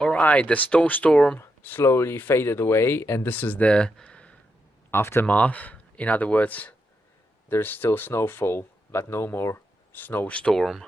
Alright, the snowstorm slowly faded away, and this is the aftermath. In other words, there's still snowfall, but no more snowstorm.